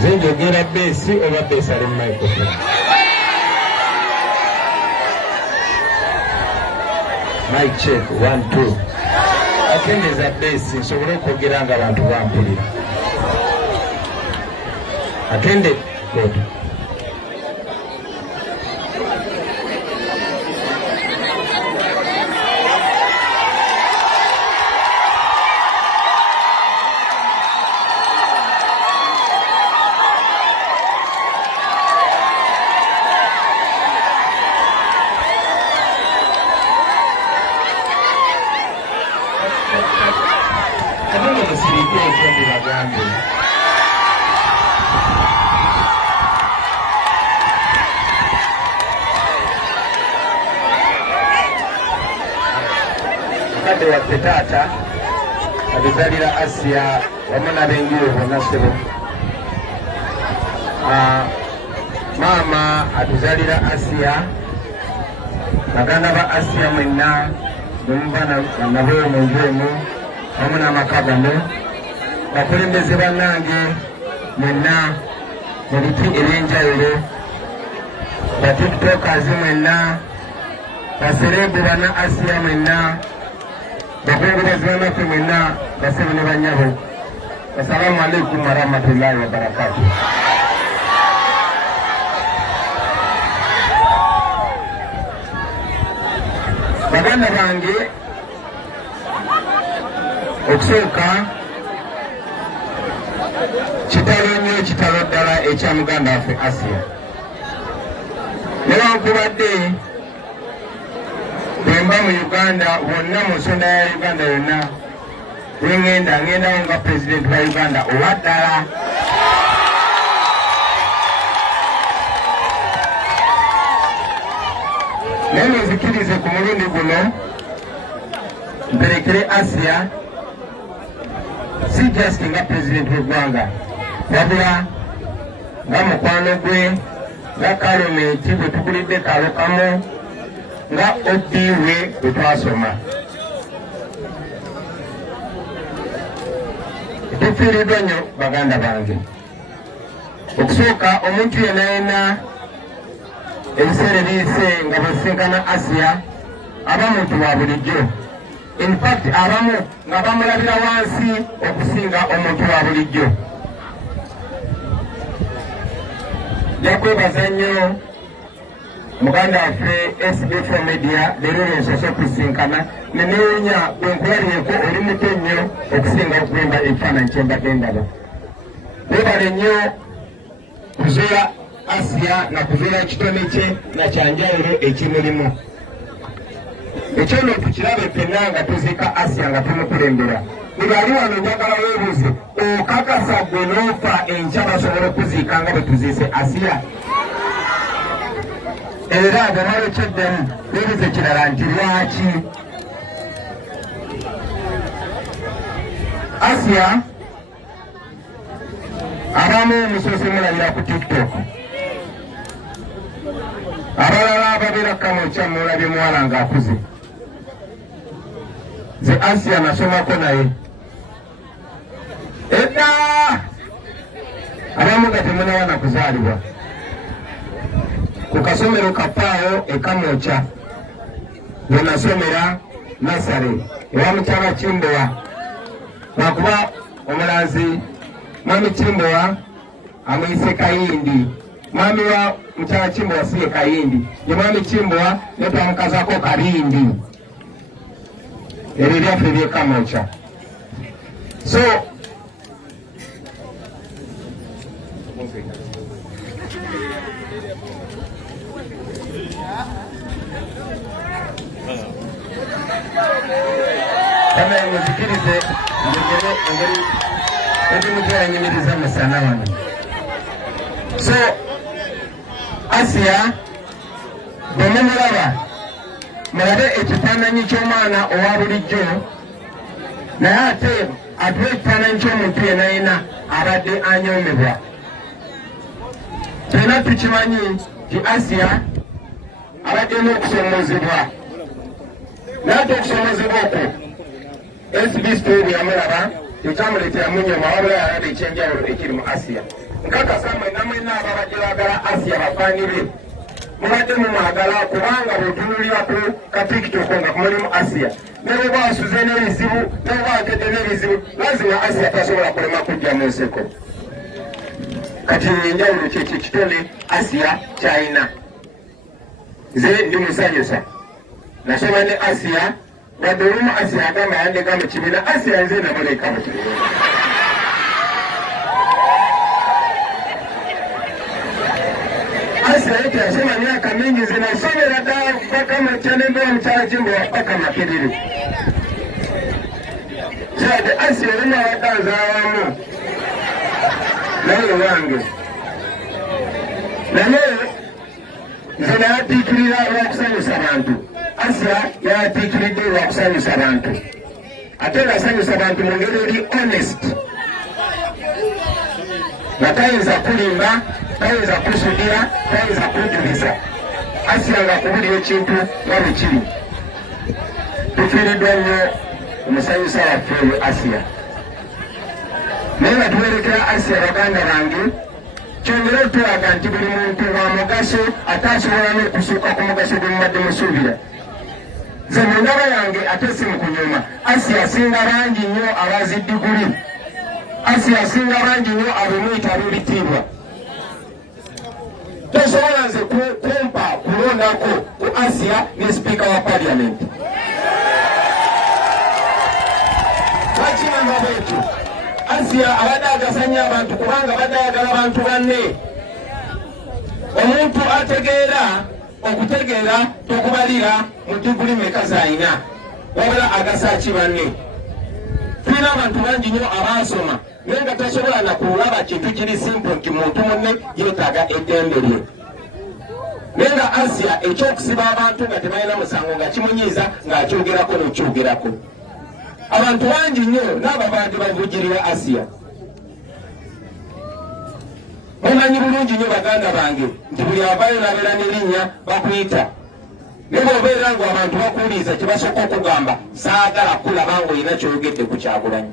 Zenjogera besi oba besi ali mu microphone. Mic check 1 2. Akendeza besi nsobole okwogera nga abantu bampulira. Akende good. Mukadde waffe taata atuzalira Asia wamu n'ab'enjiri bonna ssebo. Maama atuzalira Asia, baganda ba Asia mwenna bemuva nabo mu nju emu wamu n'amaka gano, bakulembeze bannange mwenna mu biti eby'enjawulo, batiktokas mwenna, baserebu bana Asia mwenna, bakungubazi bannaffe mwenna, basebo ne bannyabo, assalamu alaikum warahmatullahi wabarakatuh. Baganda bange, okusooka kitalo nnyo, kitalo ddala ekya muganda waffe Asia. Newankubadde bwe mba mu Uganda wonna, mu nsonda ya Uganda yonna ngendawo nga pulezidenti wa Uganda owa ddala. Naye nzikirize ku mulundi guno mperekere Asia si just nga pulezidenti w'eggwanga, wabula nga mukwano gwe, nga kalomenti bwe tukulidde kalo kamu, nga oddi we bwe twasoma. Tufiiriddwa nnyo baganda bange. Okusooka, omuntu yenna yenna ebiseera ebiyise nga bwesinkana Asia aba muntu wa bulijjo. In fact, abamu nga bamulabira wansi okusinga omuntu wa bulijjo. Jakwebaza nnyo muganda waffe SB4 Media leero lwensoose okusinkana, nenewunya bwe nkulabyeko oli muto nnyo okusinga okugenda ekifaananyi kye mbadde ndaba. Weebale nnyo kuzuula Asia na kuzuula ekitone kye na kyanjawulo ekimulimu. Ekyo nno tukirabe ffenna nga tuziika Asia nga tumukulembera. Bwe bali wano njagala weebuuze, okakasa gwe n'ofa enkya basobola okuziika nga bwe tuziise Asia? Era bwe balekeddemu weebuuze kirala nti lwaki? Asia abamu musoose mulabira ku TikTok, abalala ababeera kamokya mulabye muwala ng'akuze. Ze Asia nasomako naye edda, abamu nga temunawana kuzaalibwa ku kasomero kapaawo ekamokya gye nasomera nasale ewa mukyala Kimbowa, lwakuba omulanzi mwami Kimbowa amuyise Kayindi, mwami wa mukyala Kimbowa siye Kayindi, ye mwami Kimbowa ne twamukazako Kalindi. Ebyo byaffe ebyekamokya. So kama muzikirize ngere engeri etumutera nyimiriza musana wano. So Asia bwe mumulaba mulabe ekifaananyi ky'omwana owa bulijjo, naye ate atuwa ekifaananyi ky'omuntu yenna yenna abadde anyoomebwa. Ffenna tukimanyi nti Asia abaddemu okusomoozebwa, naye ate okusomozebwa okwo SB Story bwe yamulaba tekyamuleetera munyoma wabula yalaba ekyenjawulo ekiri mu Asiya. Nkakasa mwenna mwenna ababadde baagala Asiya bafaani be mubadde mumwagala kubanga bwetunulira ku ka TikTok nga kumulimu Asiya ne bwe bwasuze n'ebizibu ne bwe bwakedde n'ebizibu lazima Asiya tasobola kulema kujja mu nseko. Kati enjawulo kyekyo kitole Asiya kyayina. Nze ndi musanyusa nasoma ne Asiya wadde olumu Asiya agamba yandeka mu kibiina Asiya nze namuleka mu kibiina. Asiya yake yasoma miaka mingi zinasomera ddala mpaka Makyanembe wa mukyala Kimbowa mpaka Makerere. Kyade Asiya olumu abadde azaawamu naye wange naye nze nayatiikirira olwakusanyusa bantu. Asiya yayatiikiridde olwakusanyusa bantu ate nasanyusa bantu mu ngeri eri honest nga tayinza kulimba tayinza kusudira tayinza kujuliza. Asiya nga kubulira ekintu nga bwe kiri. Tufiiriddwa nnyo omusanyusa waffe oyo Asiya naye nga tuwerekera Asiya baganda bange kyongera otulaga nti buli muntu wa mugaso ate asobola n'okusukka ku mugaso gwe mubadde musuubira. Nze mu ndaba yange ate si mu kunyuma Asiya asinga bangi nnyo abazi diguli. Asiya asinga bangi nnyo abemuyita ab'ebitiibwa. Tosobola nze kumpa kulondako ku Asiya ne sipiika wa paliamenti. Bakimamba bwekyo Asiya abadde agasanya abantu kubanga abadde ayagala bantu banne. Omuntu ategeera okutegeera tokubalira mu diguli meka z'ayina wabula agasaki banne. Tulina abantu bangi nnyo abaasoma naye nga tasobola na kulaba kintu kiri simple nti muntu munne yeetaaga eddembe lye. Naye nga Asiya ekyokusiba abantu nga tebalina musango nga kimunyiiza ng'akyogerako n'okyogerako. Abantu bangi nnyo n'ababadde bavujjirira Asiya. Mumanyi bulungi nnyo baganda bange nti buli avaayo nabeera n'erinnya bakuyita. Naye bw'obeera ngu abantu bakuwuliriza kye basooka okugamba saagala kulaba ng'olina kyoyogedde ku Kyagulanyi.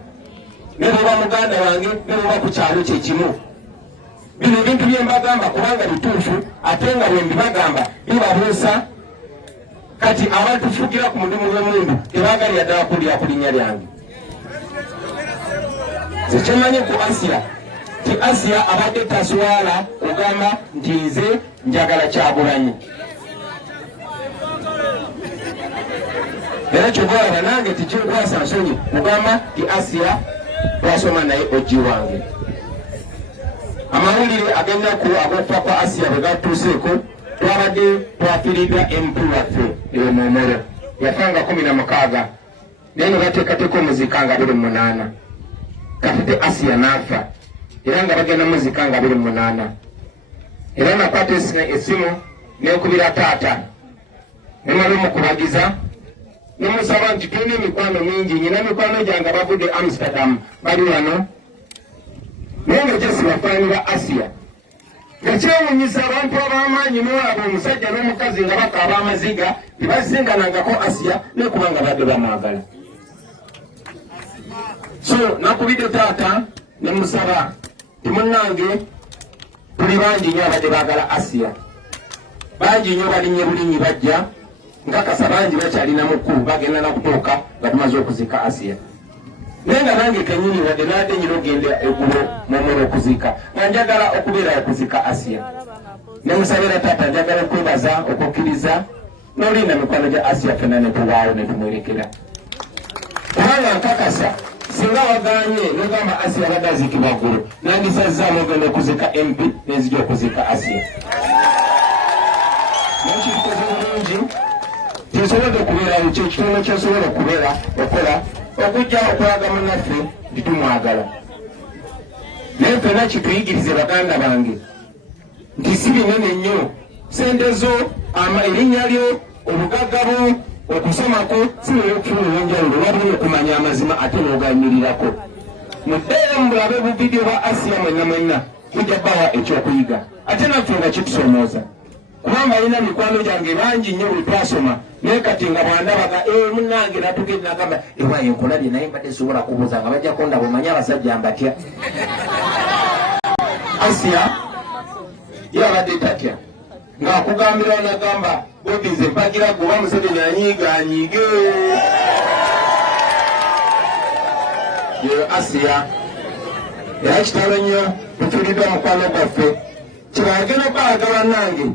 Ne bw'oba muganda wange ne bw'oba ku kyalo kye kimu. Bino ebintu bye mbagamba kubanga bituufu ate nga bwe mbibagamba bibabuusa. Kati abantu fugira ku mulimu gw'omundu tebaagalira ddala kuwulira ku linnya lyange. Nze kyemanyi ku Asiya ti Asiya abadde taswala ogamba nti nze njagala Kyagulanyi. Era kyogolaba nange tikinkwasa nsonyi kugamba ti Asiya twasoma naye oji wange. Amawulire ag'ennaku ag'okufa kwa Asiya bwe gatuuseeko twabadde twafiiriddwa MP waffe Momoro yafa nga 16 naye ne bateekateeka omuzika nga 28. Kafute Asiya n'afa era nga bagenda muzika nga 28. Era nakwata essimu neekubira taata nemala omukubagiza nemusaba nti tulina emikwano mingi nyina mikwano gyange bavudde Amsterdam bali wano naye nga gye sibafaanira Asiya. Ekyewuunyisa abantu ab'amaanyi n'olaba omusajja n'omukazi nga bakaaba amaziga tebazinganangako Asiya ne kubanga badde bamwagala. So nakubidde taata ne musaba ti munnange tuli bangi nnyo abadde baagala Asiya. Bangi nnyo balinnye bulinyi bajja nkakasa bangi bakyalina mukku bagenda nakutuuka nga tumaze okuzika Asiya. Naye nga nange kenyini wadde nadde nyina ogenda eggulo Momoro okuzika nga njagala okubeera okuzika Asiya. Ne musabira taata njagala okwebaza okukkiriza n'olinda mikwano gya Asiya fenna ne tubaawo ne tumwerekera. Kubanga nkakasa singa waganye nogamba Asiya abadde azikibwa ggulo nandisazzaamu ogenda okuzika MP nenzija okuzika Asiya. Nekitukoze bulungi tinsobodde okubeerawo kyekitono kyensobola okubeera okola okujja okulaga munnaffe nti tumwagala. Naye ffenna kituyigirize baganda bange nti si binene nnyo sente zo erinnya lyo obugagga bwo okusomako si okufuna olwenjawulo wabula okumanya amazima ate n'oganyurirako. Muddeera mubulabe buvidiyo bwa Asiya mwenna mwenna tujja bbawa ekyokuyiga ate naffe nga kitusoomooza kubanga alina mikwano gyange bangi nnyo bwe twasoma naye kati nga bwandabaga munnange natugenda nagamba ewaye nkolabye naye mbadde sobola kubuuza nga bajja kundaba omanyi abasajja mbatya Asiya yabadde tatya ng'akugambira nagamba bobi nze mpagira gwe Museveni anyiigaanyiige yeyo Asiya era kitalo nnyo tutuuliddwa mukwano gwaffe kibagenda okwagala nange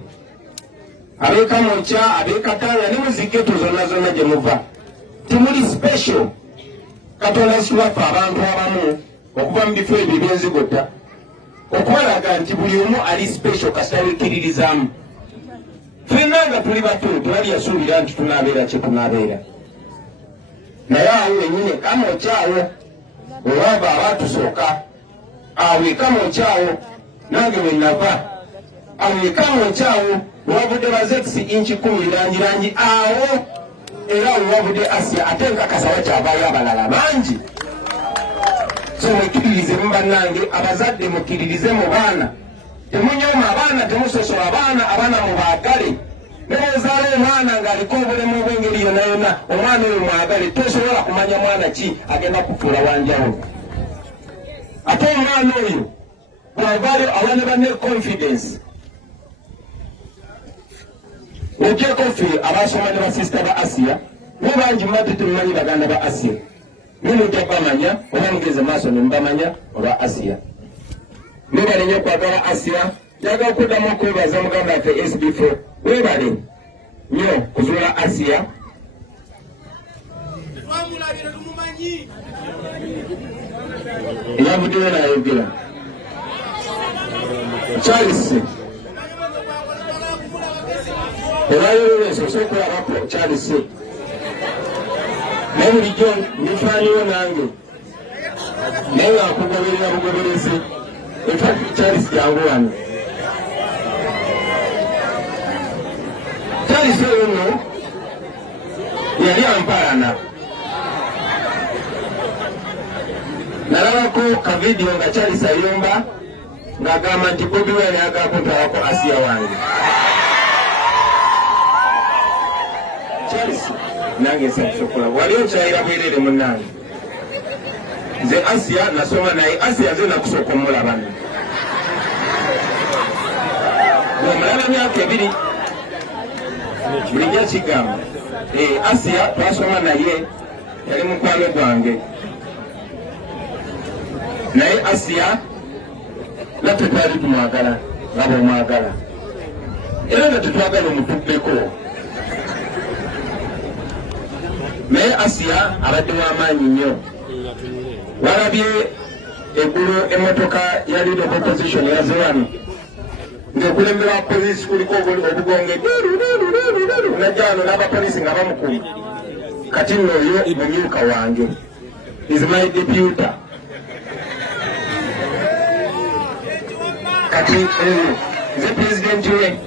abeekamokya abeekatanga ne muzigeto zonna zonna gye muva timuli special Katonda sibaffe abantu abamu okuva mu bifo ebyo ebyenzigota okubalaga nti buli omu ali special kasita wekkiririzaamu ffenna nga tuli bato tewali yasuubira nti tunaabeera kye tunaabeera naye awo wennyini kamokyawo olwava abatusooka awo ekamokyawo nange we nava awo ekamokyawo wabudde bazekisi inchi 10 langirangi awo era wabudde Asiya ate nkakasa wakyavaayo abalala bangi so mukkiririze mu bannange abazadde mukkiririze mu baana temunyooma abaana temusosola abaana mubaagale newozaala omwana ng'aliko obulemu obw'engeri yonna yonna omwana oyo mwagale tosobola kumanya mwana ki agenda kufuula wanjawulo ate omwana oyo bw'avaayo awa ne banne confidence ogyeko ffe abasoma ne basisita ba Asiya ne bangi mubadde temumanyi baganda ba Asiya nimujja bamanya oba mugeze maaso ne mubamanya olwa Asiya mwebale nnyo okwagala Asiya njagala okuddamu okwebaza muganda waffe SB4 webale nnyo kuzuula Asiya eyavuddeyo nayogera Charles olwayololesa osobola okulabako Charles naye bulijjo nifaaniyo nange naye nga akugoberera bugoberezi infact Charles jangu wano Charles oyo nno yali ampalana nalabako kavidiyo nga Charles ayomba ng'agamba nti Bobi Wine ayagala kuntwalako Asiya wange Charles nange nsakusokola wali okyayira bwerere munnange nze Asiya nasoma naye Asiya nze nakusooka omulabana omulaba myaka 2 bulijjo kigamba Asiya twasoma naye yali mukwano gwange naye Asiya naffe twali tumwagala nga bwomwagala era nga tetwagala omutuddeko naye Asiya abadde w'amaanyi nnyo walabye eggulu emmotoka ya leader of opposition yaze wano ng'ekulembera wa poliisi kuliko obugonge najja wano n'abapoliisi nga bamukuuma kati nno oyo mumyuka wange is my deputy kati nze pulezidenti we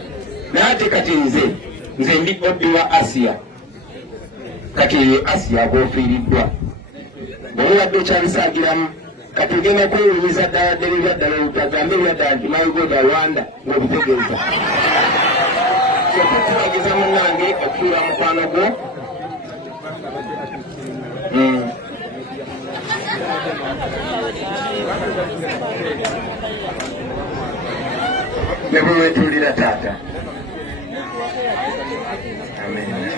naye ate kati nze ndi Bobi wa Asiya kati Asiya bw'ofiiriddwa bw'omuwadde ekyabisaagiramu kati ogenda kwewunyiza ddala ddala ebyaddala utagambe ebyaddala nti mayigoda Rwanda ng'obitegeeza kyokutubageza munnange okufuula mukwano gwo ne bwe weetuulira taata amen.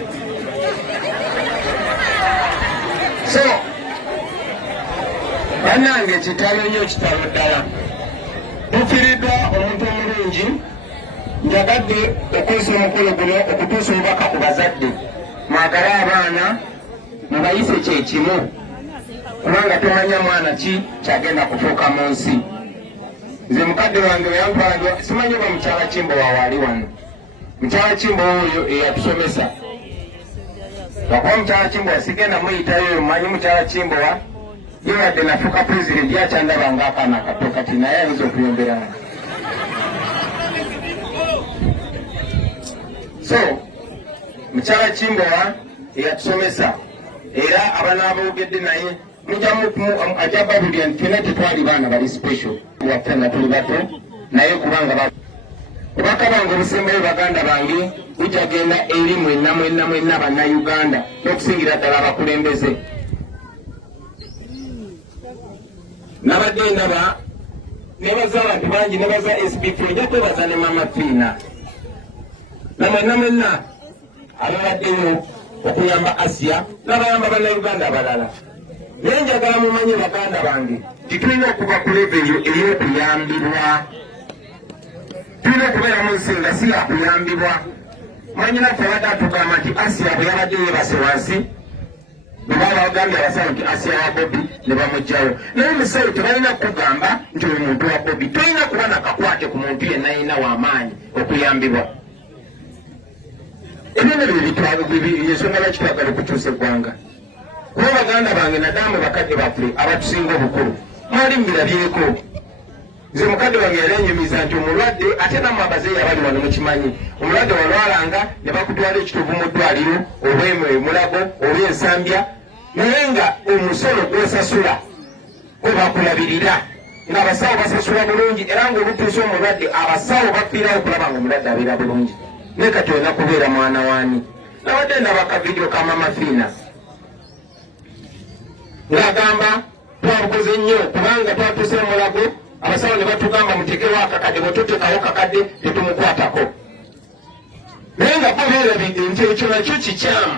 So bannange kitalo nnyo kitalo ddala tufiiriddwa omuntu omulungi njagadde okozesa omukolo guno okutuusa obubaka ku bazadde mwagale abaana mubayise kyekimu kubanga tomanya mwana ki kyagenda kutuuka mu nsi nze mukadde wange weyampalaga simanyi oba mukyala Kimbowa waali wano mukyala Kimbowa oyo eyatusomesa wakuba mukyala Kimbowa sigenda muyitayo mumanyi mukyala Kimbowa yewadde nafuuka pulezidenti yakyandaba ngaakaana akato kati naye ayinza okuyomberamu so mukyala Kimbowa eyatusomesa era abanaabogedde naye ajja babulira nti fena tetwali baana bali special waffe nga tuli bato naye kubanga kubakabanga obusembayo baganda bange bujagenda eri mwenna bannayuganda n'okusingira ddala abakulembeze. Nabadde ndaba nebaza abantu bangi, nebaza SB4, nja kwebaza ne Mama Fiina na mwenna ababaddeyo okuyamba Asia n'abayamba bannayuganda abalala. Naye njagala mumanye baganda bange titulina okuva ku level ey'okuyambibwa, tulina okubeera mu nsi nga si yakuyambibwa. Manyi naffe abadde atugamba nti Asia bwe yabadde yeebase wansi bwe baaba bagambye abasawo nti Asia wa Bobi ne bamugjayo. Naye musawo tebalina kugamba nti oyo muntu wa Bobi. Tolina kuba nakakwate ku muntu yenna yenna w'amaanyi okuyambibwa. Ebyo ensonga lwaki twagala okukyusa eggwanga. Kuba baganda bange naddamu bakadde baffe abatusinga obukulu mwali mbirabyeko. Nze mukadde wange yali anyumiza nti omulwadde ate nammwe abazeeyi abali wano mukimanyi, omulwadde walwalanga ne bakutwala ekituufu mu ddwaliro oba emulago oba ensambya, naye nga omusolo gw'osasula gwe bakulabirira ng'abasawo basasula bulungi, era ng'olutuusa omulwadde abasawo bafiirawo okulaba nga omulwadde abeera bulungi. Naye kati olina kubeera mwana waani. Nabadde ndaba akavidiyo ka Mama Fiina ng'agamba twabukoze nnyo kubanga twatuuse mulago, abasawo ne batugamba mutekewo akakadde, bwetutekawo kakadde tetumukwatako. Naye nga kubeerabidde nti ekyo nakyo kikyamu.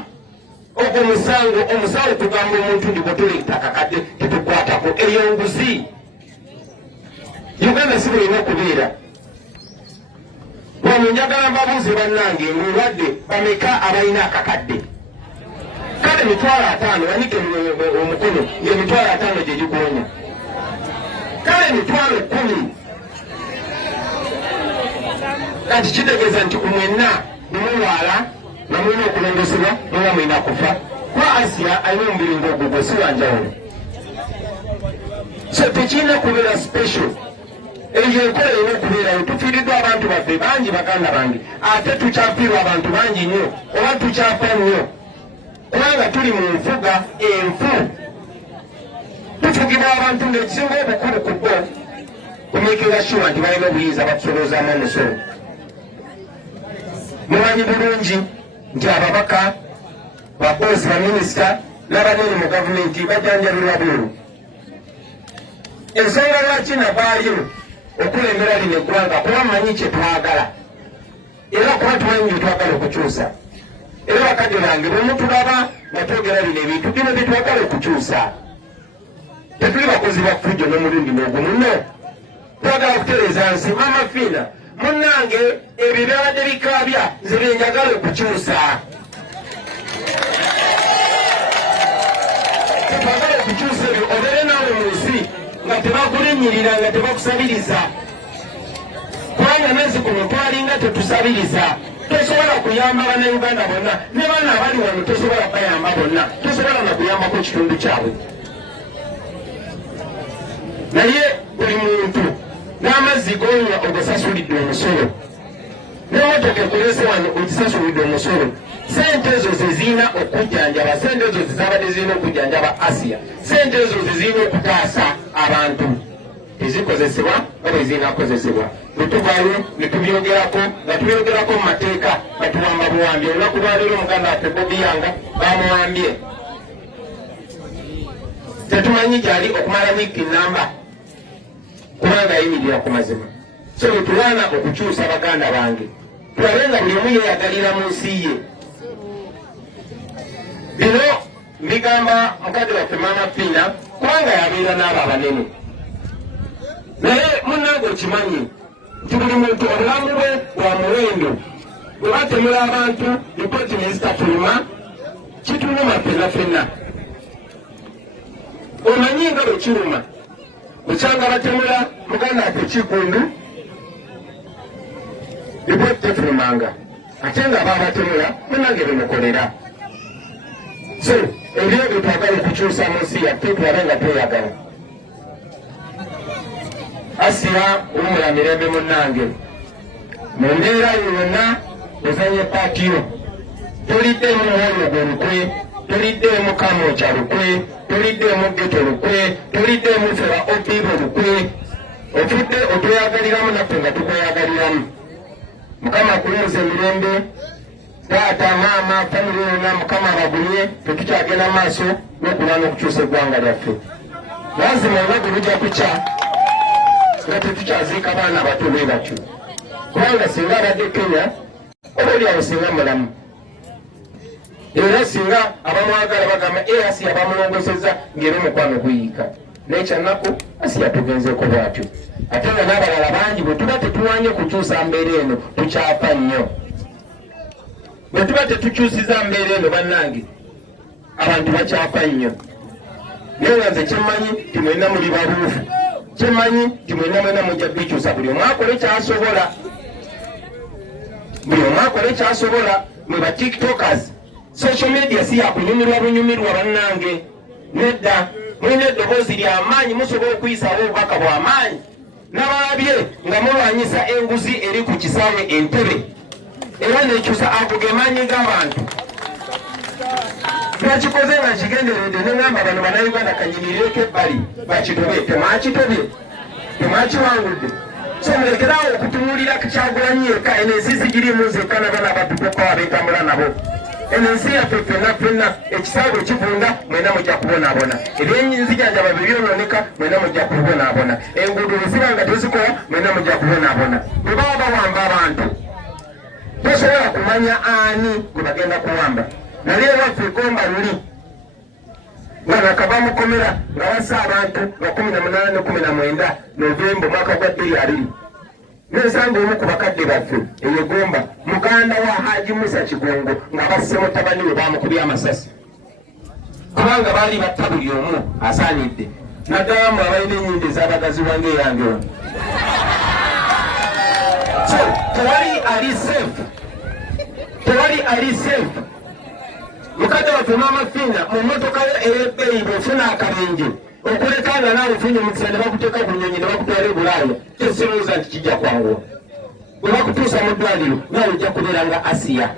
Ogwo musango, omusawo kugamba omuntu ndi bwetuleta akakadde tetukwatako, eyo nguzi. Uganda si bulina okubeera. Wano njagala mbabuuze bannange, mulwadde bameka abalina akakadde? Kale 50,000 wanike omukono ye 50,000 gye gikuwonya. Kale 10,000 kati kitegeeza nti mwenna nemulwala namulina okulondosebwa muba mulina kufa. Kuba Asia alina omubiri ng'ogugwo si wanjawulo. So tekirina kubeera special. Eyo enkola erina okubeerayo. Tufiiriddwa abantu baffe bangi baganda bange, ate tukyafiirwa abantu bangi nnyo oba tukyafa nnyo kubanga tuli mu nfuga enfu. Tufugibwa abantu ng'ekisinga obukulu ku bo kumekinga sure nti balina obuyinza batusolozaamu omusolo. Mumanyi bulungi nti ababaka, baboozi, baminisita n'abanene mu gavumenti bajanjabirwa bweru. Ensonga lwaki navaayo okulembera lino eggwanga kuba mmanyi kye twagala era kuba tumanyi bye twagala okukyusa. Era bakadde bange bwe mutulaba nga twogera bino ebintu bino bye twagala okukyusa. Tetuli bakozi ba ffujjo n'omulundi n'ogumu, no. Twagala kutereeza nsi. Mama Fiina munnange ebyo byabadde bikaabya nze bye njagala okukyusa. Tetwagala okukyusa ebyo obeere naawe mu nsi nga tebakulinnyirira, nga tebakusabiriza. Kubanga nezi kuno twalinga tetusabiriza. Tosobola kuyamba bannayuganda bonna, ne bana abali wano tosobola bayamba bonna, tosobola na kuyambako kitundu kyabwe. Naye buli muntu n'amazzi g'onywa ogasasulidde omusolo, n'emmotoka ekulese wano ogisasulidde omusolo. Sente ezo ze zirina okujjanjaba, sente ezo zizabadde zirina okujjanjaba Asia, sente ezo ze zirina okutaasa abantu, tezikozesebwa nga bwe zirina kukozesebwa. Bwe tuvaayo ne tubyogerako, nga tubyogerako mu mateeka nga tuwamba buwambye. Olunaku lwaleero omuganda waffe Bobi Yanga bamuwambye, tetumanyi gyali okumala wiiki nnamba kubanga ayimirira ku mazima. So bwe tulwana okukyusa baganda bange, tulabe nga buli omu yeeyagalira mu nsi ye. Bino mbigamba mukadde waffe Mama Fiina kubanga yabeera n'abo abanene. Naye munnange okimanyi nti buli muntu obulamu bwe bwa muwendo. Bwe batemula abantu ripoti nezitafuluma kituluma ffenna ffenna. Omanyi nga bwe kiruma bukyanga batemula muganda waffe Kigundu ripoti tefulumanga, ate nga babatemula munnange bemukolera. So ebyo ebyo twagala okukyusa mu nsi yaffe tulabe nga tweyagala. Asia wumula mirembe munnange, mu mbeera yonna ozanye paatiyo, toliddeemu mwoyo gwe lukwe, toliddeemu kamooca lukwe, toliddeemu geto lukwe, toliddeemu feba obiibo lukwe. Ofudde otweyagaliramu naffe nga tukweyagaliramu. mukama akuluze emirembe taata maama famire yonna mukama abagumye tetukyagenda maaso n'okulwana okukyusa eggwanga lyaffe lazima obudde bujja kukya nga tetukyaziika baana bato bwe batyo kubanga singa abadde Kenya oba oliawo singa mulamu era singa abamwagala bagamba Asiya bamulongosezza ng'era omukwano guyiika n'ekyannaku Asiya tugenzeeko bwatyo ate nga n'abalala bangi bwe tuba tetuwanye kukyusa mbeera eno tukyafa nnyo bwe tuba tetukyusiza mbeera eno bannange abantu bakyafa nnyo naye nga nze kyemmanyi timwena muli babuufu kyemmanyi timwena mujja bikyusa buli omu akole kyasobola mwe ba tiktokers social media si yakunyumirwa bunyumirwa bannange nedda mulina eddoboozi ly'amaanyi musobola okuyisawo obubaka bw'amaanyi nabalabye nga mulwanyisa enguzi eri ku kisaawe Entebbe era nekyusa ago ge maanyi g'abantu nakikoze nga kigenderedde neŋŋamba bano bannayuganda kanyimirireko ebbali bakitobe temakiwangudde so mulekerawo okutunuulira Kyagulanyi yekka eno ensi zigirimu nzekka nabana abatutokawo abentambula nabo eno ensi yaffe ffenna ekisaawe kivunda mwena mujja kubonaabona ebyenzijanjaba byebyononeka mwena mujja kubonaabona enguudo bweziba nga tezikola mwena mujja kubonaabona bwe baba bawamba abantu tosobola kumanya ani gwe bagenda kuwamba nalye waffe Gomba luli nga nakabamukomera nga bassa abantu nga 18-19 Novemba mwaka gwa 2020 n'ensanga omu ku bakadde baffe eyo Gomba muganda wa Haji Musa Kigongo nga basse mutabani we bamukubya amasasi kubanga baali batta buli omu asaanidde naddala mu abalina ennyingo ez'abagaziwa ng'eyange ono so tewali ali safe mukadde waffe Maama Fiina mu mmotoka yo ey'ebbeeyi bw'ofuna akabenje okulekanga naawe ofunye omukisa ne bakuteeka ku nnyonyi ne bakutwala e Bulaaya tesimuuza nti kijja kwanguwa bwe bakutuusa mu ddwaliro naawe ojja kubeera nga Asiya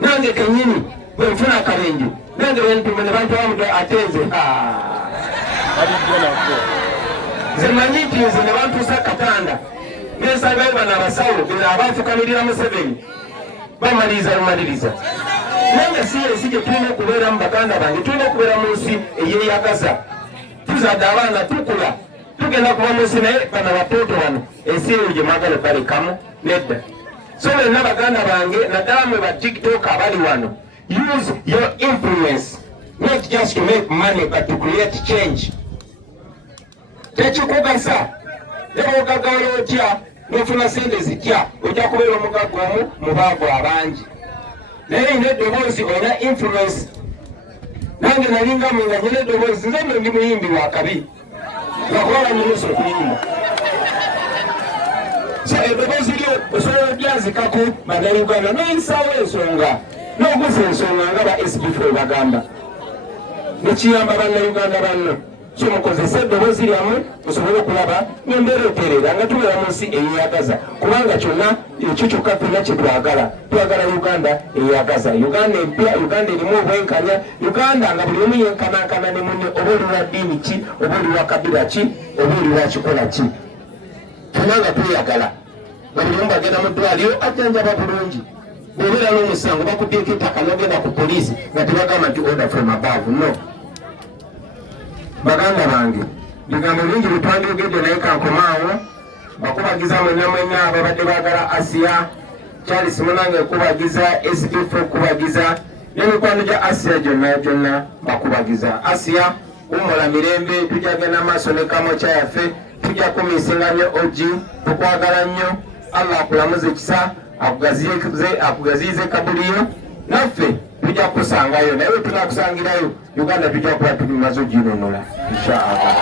nange kennyini bwe nfuna akabenje nange bwentume ne bantwala mutwe ate nze nze manyi nti nze ne bantuusa Katanda nensangayo bano abasawo bino abaafukamirira Museveni bamaliriza lumaliriza nange si ensi gye tulina okubeeramu baganda bange tulina okubeera mu nsi eyeeyagaza tuzadde abaana tukula tugenda kuba mu nsi naye bano batooto wano ensi eyo gye mwagala balekamu nedda so benna baganda bange naddala mwe ba TikTok abali wano use your influence not just to make money but to create change tekikugasa nebawogagawala otya nofuna sente zitya ojja kubeera omugagga omu mu baago abangi naye nina eddoboozi olina influence nange nalinga mwe nga nyina eddoboozi nze nno ndi muyimbi wa kabi ngakuba banyimusa okuyimba so eddoboozi lyo osobola olyazikako bannayuganda noyisaawo ensonga n'ogusa ensonga nga ba SB4 bagamba nekiyamba bannayuganda banno so mukozese eddoboozi lyammwe musobole okulaba nembeera etereera nga tubeera mu nsi eyeyagaza kubanga kyonna ekyo kyokka ffenna kyetwagala twagala Uganda eyeyagaza Uganda empya Uganda erimu obwenkanya Uganda nga buli omu yenkanankana ne munne oba oli wa ddiini ki oba oli wa kabira ki oba oli wa kikola ki ffenna nga tweyagala nga buli omu bagenda mu ddwaliro ajjanjaba bulungi bw'obeera n'omusango bakuddeeko ettaka n'ogenda ku poliisi nga tebagamba nti order from above no baganda bange bigambo bingi bitwandiogedde naye kankomaawo bakubagiza mwenna ababadde baagala Asiya Charles Munange kubagiza SB4 kubagiza n'emikwano gya Asiya gyonna bakubagiza Asiya umula mirembe tujja genda maaso ne Kamwokya yaffe tujja kumisinga nnyo ogi tukwagala nnyo Allah akulamuze ekisa akugaziyize kabuliyo naffe tujja kusangayo naye tunakusangirayo Uganda tujja kuba tumaze oginonola inshallah.